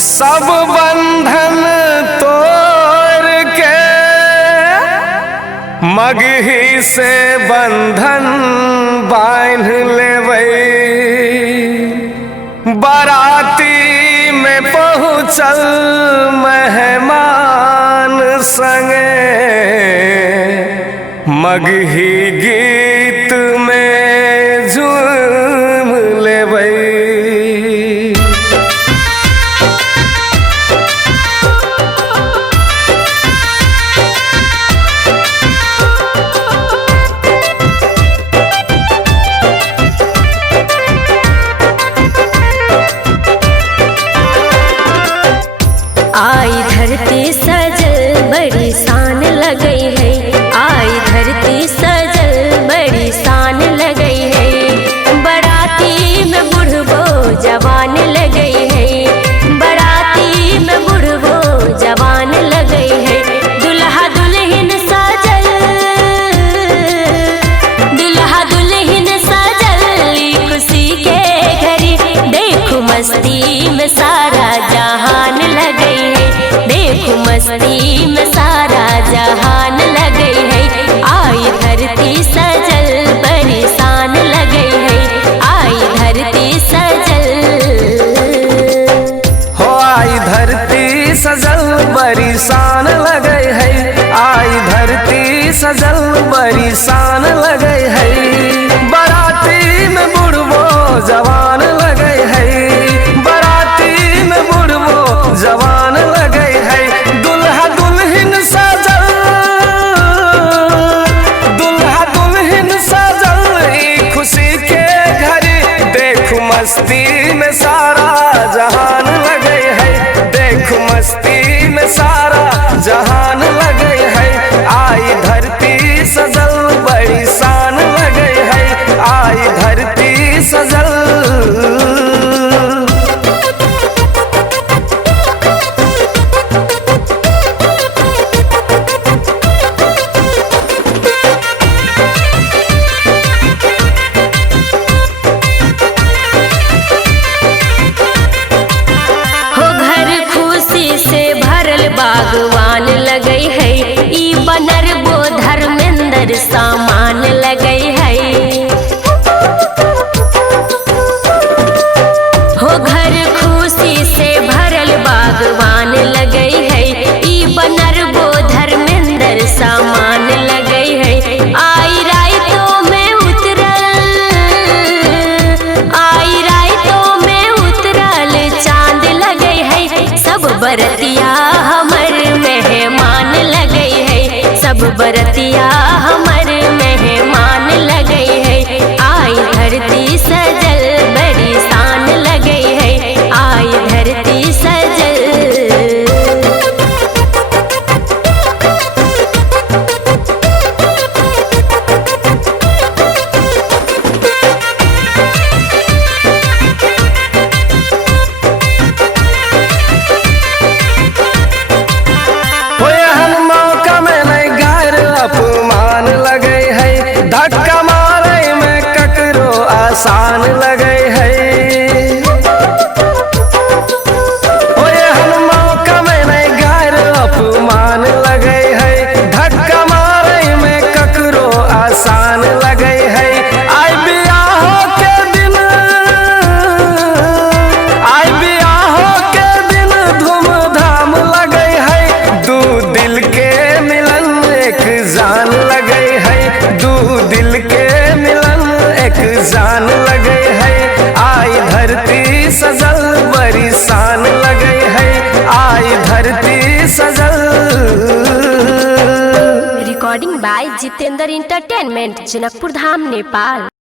सब बंधन तोड़ के मगही से बंधन बांध लेवई। बाराती में पहुँचल मेहमान संगे मगही गीत में झूम लेवई। आई धरती सजल बड़ी शान लगई है। आई धरती सजल बड़ी शान लगई है। बराती में बुढ़बो जवान लगई है। बराती में बुढ़बो जवान लगई है। दुल्हा दुल्हन सजल, दुल्हा दुल्हन सजल खुशी के घड़ी। देखो मस्ती में सारा जहान लगई है। देखो मस्ती में सारा जहान लगई है। आई धरती सजल बड़ी शान लगई है। आई धरती सजल हो आई धरती सजल बड़ी शान लगई है। आई धरती सजल बड़ी शान लगई है। बराती में बुढ़बो जवान लगई है। बराती में बुढ़बो जवान लगई है। दुल्हा दुल्हन सजल, दुल्हा दुल्हन सजल ई खुशी के घड़ी। देखो मस्ती में सारा जहान लगई है। देखो मस्ती में सारा जहान लगई है। आई धरती सजल बड़ी शान लगई है। आई धरती सजल। बागवान लगई है। ई बनर बो धर्मेंद्र सामान लगई है। हो घर खुशी से भरल बागवान लगई है। ई बनर बो धर्मेंद्र सामान लगई है। आई रातों में उतरल, आई रातों में उतरल चांद लगई है। सब बरतिया मेहमान लगई है। सब बरतिया हमर मेहमान लगई है। आई धरती सजल बड़ी शान लगई है। आई धरती सजल। आसान लगई है। ओए हम मौका में नहीं गायर अपमान लगई है। धक्का मारे में ककरो आसान लगई है। आई बियाह के दिन, आई बियाह के दिन धूमधाम लगई है। दू दिल के मिलन एक जान लगई है। दू दिल के मिलन एक जान लगई है। आई धरती सजल बड़ी शान लगई है। आई धरती सजल। Recording by Jitendra entertainment, Janakpur Dham, Nepal.